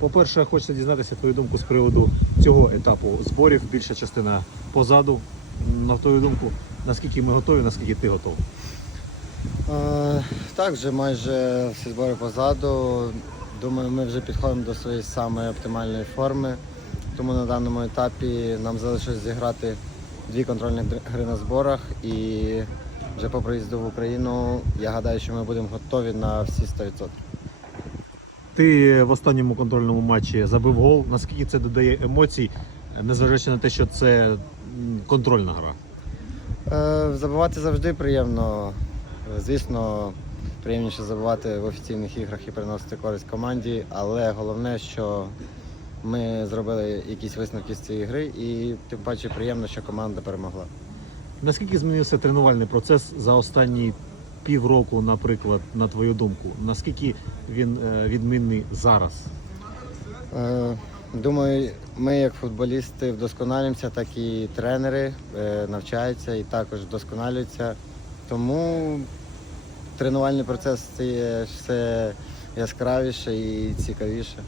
По-перше, хочеться дізнатися твою думку з приводу цього етапу зборів. Більша частина позаду. На твою думку, наскільки ми готові, наскільки ти готовий? Е, Так, вже майже всі збори позаду. Думаю, ми вже підходимо до своєї самої оптимальної форми. Тому на даному етапі нам залишилось зіграти дві контрольні гри на зборах і вже по приїзду в Україну я гадаю, що ми будемо готові на всі 100%. Ти в останньому контрольному матчі забив гол. Наскільки це додає емоцій, незважаючи на те, що це контрольна гра? Е, Забивати завжди приємно. Е, Звісно, приємніше забивати в офіційних іграх і приносити користь команді, але головне, що ми зробили якісь висновки з цієї гри, і тим паче приємно, що команда перемогла. Наскільки змінився тренувальний процес за останні півроку, наприклад, на твою думку? Наскільки він е, відмінний зараз? Е, Думаю, ми як футболісти вдосконалюємося, так і тренери е, навчаються і також вдосконалюються. Тому тренувальний процес стає все яскравіше і цікавіше.